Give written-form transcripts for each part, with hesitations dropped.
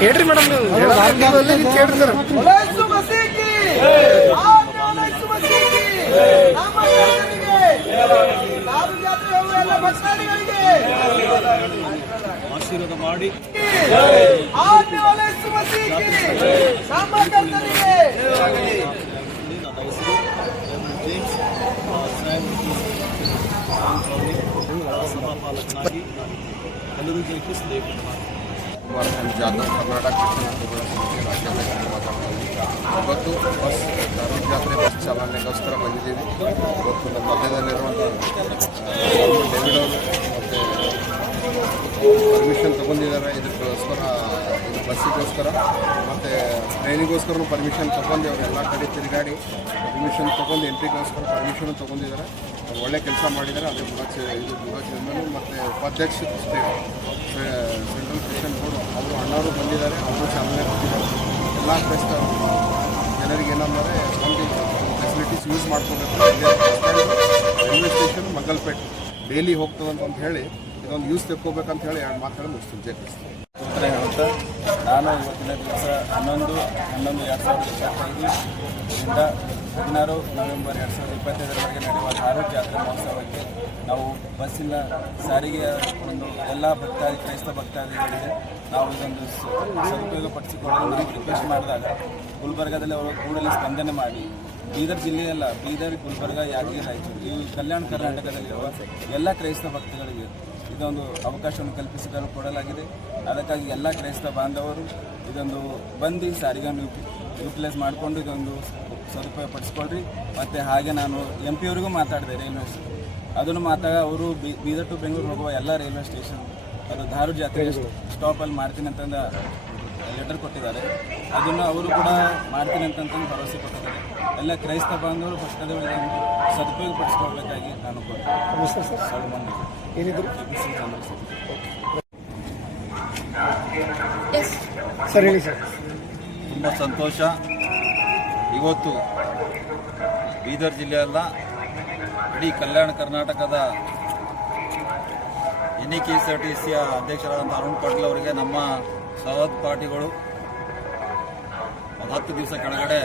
ಹೇಳ್ರಿ ಮೇಡಮ್ ಆಶೀರ್ವಾದ ಮಾಡಿ ಸಭಾಪಾಲಕನಾಗಿ ಎಲ್ಲರೂ ಜಯಿಸಬೇಕು. ಜಾಧವ್ ಕರ್ನಾಟಕ ಕ್ರಿಶ್ಚಿಯನ್ ಸಮಿತಿ ರಾಜ್ಯಾಧ್ಯಕ್ಷರು ಮಾತಾಡ್ತೀವಿ. ಇವತ್ತು ಬಸ್ ಧಾರ್ಮಿಕ ಜಾತ್ರೆ ಬಸ್ ಚಾಲನೆಗೋಸ್ಕರ ಬಂದಿದ್ದೀವಿ. ಇವತ್ತು ನಮ್ಮ ಮಧ್ಯದಲ್ಲಿರುವಂಥ ಡೇವಿಡ್ ಅವರು ಮತ್ತು ಪರ್ಮಿಷನ್ ತೊಗೊಂಡಿದ್ದಾರೆ. ಇದಕ್ಕೋಸ್ಕರ ಇದು ಬಸ್ಸಿಗೋಸ್ಕರ ಮತ್ತು ಟ್ರೈನಿಗೋಸ್ಕರ ಪರ್ಮಿಷನ್ ತೊಗೊಂಡು ಅವರು ಎಲ್ಲ ಕಡೆ ತಿರುಗಾಡಿ ಪರ್ಮಿಷನ್ ತೊಗೊಂಡು ಎಂಟ್ರಿಗೋಸ್ಕರ ಪರ್ಮಿಷನ್ ತೊಗೊಂಡಿದ್ದಾರೆ. ಒಳ್ಳೆ ಕೆಲಸ ಮಾಡಿದ್ದಾರೆ. ಅದೇ ಇದು ಚೇರ್ಮನ್ ಮತ್ತು ಉಪಾಧ್ಯಕ್ಷ ಸೆಂಟ್ರಲ್ ಕ್ರಿಶ್ಚಿಯನ್ ಬೋರ್ಡ್ ಅವರು ಅಣ್ಣವರು ಬಂದಿದ್ದಾರೆ. ಅವರು ಚಾಲನೆ ಕೊಟ್ಟಿದ್ದಾರೆ. ಎಲ್ಲ ಕ್ರೈಸ್ತ ಜನರಿಗೆ ಏನಂದರೆ ಒಂದು ಫೆಸಿಲಿಟೀಸ್ ಯೂಸ್ ಮಾಡ್ಕೋಬೇಕು. ರೈಲ್ವೆ ಸ್ಟೇಷನ್ ಮಂಗಲ್ಪೇಟೆ ಡೈಲಿ ಹೋಗ್ತದಂತ ಹೇಳಿ ಇದೊಂದು ಯೂಸ್ ತೆಕ್ಕೋಬೇಕಂತ ಹೇಳಿ 2 ಮಾತುಗಳು ಮುಗಿಸ್ತೀನಿ. ಜಯಿಸ್ತೀನಿ ಹೇಳ್ತಾ ನಾನು ಇವತ್ತಿನ ದಿವಸ 11/11/2025 16 ನವೆಂಬರ್ 2025 ನಡೆಯುವ ಧಾರ್ಮಿಕ ಜಾತ್ರಾ ಮಹೋತ್ಸವಕ್ಕೆ ನಾವು ಬಸ್ಸಿನ ಸಾರಿಗೆಯ ಒಂದು ಎಲ್ಲ ಕ್ರೈಸ್ತ ಭಕ್ತಾದಿಗಳಿಗೆ ನಾವು ಇದೊಂದು ಸದುಪಯೋಗಪಡಿಸಿಕೊಳ್ಳಲು ನಾವು ರಿಕ್ವೆಸ್ಟ್ ಮಾಡಿದಾಗ ಗುಲ್ಬರ್ಗಾದಲ್ಲಿ ಅವರು ಕೂಡಲೇ ಸ್ಪಂದನೆ ಮಾಡಿ ಬೀದರ್ ಜಿಲ್ಲೆಯಲ್ಲ, ಬೀದರ್, ಗುಲ್ಬರ್ಗ, ಯಾದಗಿರಿ, ರಾಯಚೂರು ಈ ಕಲ್ಯಾಣ ಕರ್ನಾಟಕದಲ್ಲಿರುವ ಎಲ್ಲ ಕ್ರೈಸ್ತ ಭಕ್ತಗಳಿಗೆ ಇದೊಂದು ಅವಕಾಶವನ್ನು ಕಲ್ಪಿಸಿಕೊಳ್ಳಲು ಕೊಡಲಾಗಿದೆ. ಅದಕ್ಕಾಗಿ ಎಲ್ಲ ಕ್ರೈಸ್ತ ಬಾಂಧವರು ಇದೊಂದು ಬಂದು ಸಾರಿಗೆಯನ್ನು ಯುಟಿಲೈಸ್ ಮಾಡಿಕೊಂಡು ಇದೊಂದು ಸದುಪಯೋಗಪಡಿಸ್ಕೊಳ್ರಿ. ಮತ್ತು ಹಾಗೆ ನಾನು MP ಅವರಿಗೂ ಮಾತಾಡಿದೆ ರೈಲ್ವೆ ಅದನ್ನು ಅವರು ಬೀದರ್ ಟು ಬೆಂಗಳೂರು ಹೋಗುವ ಎಲ್ಲ ರೈಲ್ವೆ ಸ್ಟೇಷನ್ ಅದು ಧಾರು ಜಾತ್ರೆ ಸ್ಟಾಪಲ್ಲಿ ಮಾಡ್ತೀನಿ ಅಂತಂದು ಲೆಟರ್ ಕೊಟ್ಟಿದ್ದಾರೆ. ಅದನ್ನು ಅವರು ಕೂಡ ಮಾಡ್ತೀನಿ ಅಂತಂದು ಭರವಸೆ ಕೊಟ್ಟಿದ್ದಾರೆ. ಎಲ್ಲ ಕ್ರೈಸ್ತ ಬಾಂಧವರು ಭಕ್ತರು ಸದುಪಯೋಗಪಡಿಸ್ಕೊಳ್ಬೇಕಾಗಿ ನಾನು ಸರ್ ಹೇಳಿ ಸರ್. ತುಂಬ ಸಂತೋಷ. ಇವತ್ತು ಬೀದರ್ ಜಿಲ್ಲೆಯಲ್ಲ, ಇಡೀ ಕಲ್ಯಾಣ ಕರ್ನಾಟಕದ NEKSRTCಯ ಅಧ್ಯಕ್ಷರಾದಂಥ ಅರುಣ್ ಪಾಟೀಲ್ ಅವರಿಗೆ ನಮ್ಮ ಸಹಪಾಠಿಗಳು 10 ದಿವಸ ಕೆಳಗಡೆ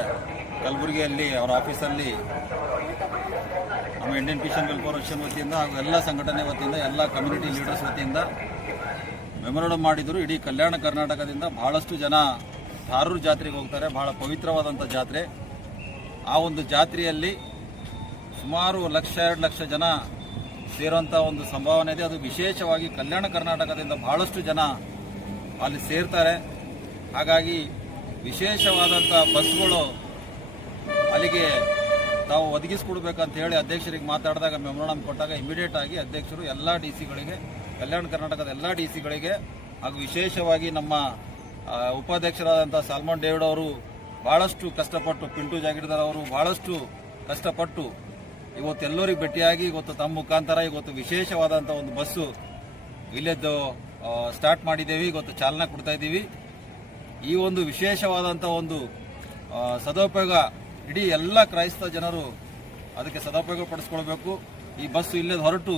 ಕಲಬುರಗಿಯಲ್ಲಿ ಅವರ ಆಫೀಸಲ್ಲಿ ನಮ್ಮ ಇಂಡಿಯನ್ ಕ್ರಿಶ್ಚಿಯನ್ ವೆಲ್ಫೇರ್ ಅಸೋಸಿಯೇಷನ್ ವತಿಯಿಂದ ಹಾಗೂ ಎಲ್ಲ ಸಂಘಟನೆ ವತಿಯಿಂದ ಎಲ್ಲ ಕಮ್ಯುನಿಟಿ ಲೀಡರ್ಸ್ ವತಿಯಿಂದ ಮೆಮೊರಂಡಮ್ ಮಾಡಿದರು. ಇಡೀ ಕಲ್ಯಾಣ ಕರ್ನಾಟಕದಿಂದ ಬಹಳಷ್ಟು ಜನ ಧಾರೂರು ಜಾತ್ರೆಗೆ ಹೋಗ್ತಾರೆ. ಬಹಳ ಪವಿತ್ರವಾದಂಥ ಜಾತ್ರೆ. ಆ ಒಂದು ಜಾತ್ರೆಯಲ್ಲಿ ಸುಮಾರು 1-2 ಲಕ್ಷ ಜನ ಸೇರುವಂಥ ಒಂದು ಸಂಭಾವನೆ ಇದೆ. ಅದು ವಿಶೇಷವಾಗಿ ಕಲ್ಯಾಣ ಕರ್ನಾಟಕದಿಂದ ಬಹಳಷ್ಟು ಜನ ಅಲ್ಲಿ ಸೇರ್ತಾರೆ. ಹಾಗಾಗಿ ವಿಶೇಷವಾದಂಥ ಬಸ್ಗಳು ಅಲ್ಲಿಗೆ ತಾವು ಒದಗಿಸ್ಕೊಡ್ಬೇಕಂತ ಹೇಳಿ ಅಧ್ಯಕ್ಷರಿಗೆ ಮಾತಾಡಿದಾಗ ಮೆಮೊರಂಡಮ್ ಕೊಟ್ಟಾಗ ಇಮಿಡಿಯೇಟ್ ಆಗಿ ಅಧ್ಯಕ್ಷರು ಎಲ್ಲ DCಗಳಿಗೆ, ಕಲ್ಯಾಣ ಕರ್ನಾಟಕದ ಎಲ್ಲ DCಗಳಿಗೆ ಹಾಗೂ ವಿಶೇಷವಾಗಿ ನಮ್ಮ ಉಪಾಧ್ಯಕ್ಷರಾದಂಥ ಸಾಲ್ಮನ್ ಡೇವಿಡ್ ಅವರು ಬಹಳಷ್ಟು ಕಷ್ಟಪಟ್ಟು, ಪಿಂಟು ಜಾಗೀರ್ದಾರ್ ಅವರು ಬಹಳಷ್ಟು ಕಷ್ಟಪಟ್ಟು ಇವತ್ತೆಲ್ಲರಿಗೆ ಭೇಟಿಯಾಗಿ ಇವತ್ತು ತಮ್ಮ ಮುಖಾಂತರ ಇವತ್ತು ವಿಶೇಷವಾದಂಥ ಒಂದು ಬಸ್ಸು ಇಲ್ಲೆದ್ದು ಸ್ಟಾರ್ಟ್ ಮಾಡಿದ್ದೇವೆ. ಇವತ್ತು ಚಾಲನೆ ಕೊಡ್ತಾ ಇದ್ದೀವಿ. ಈ ಒಂದು ವಿಶೇಷವಾದಂಥ ಒಂದು ಸದುಪಯೋಗ ಇಡೀ ಎಲ್ಲ ಕ್ರೈಸ್ತ ಜನರು ಅದಕ್ಕೆ ಸದುಪಯೋಗ ಪಡಿಸ್ಕೊಳ್ಬೇಕು. ಈ ಬಸ್ಸು ಇಲ್ಲದ ಹೊರಟು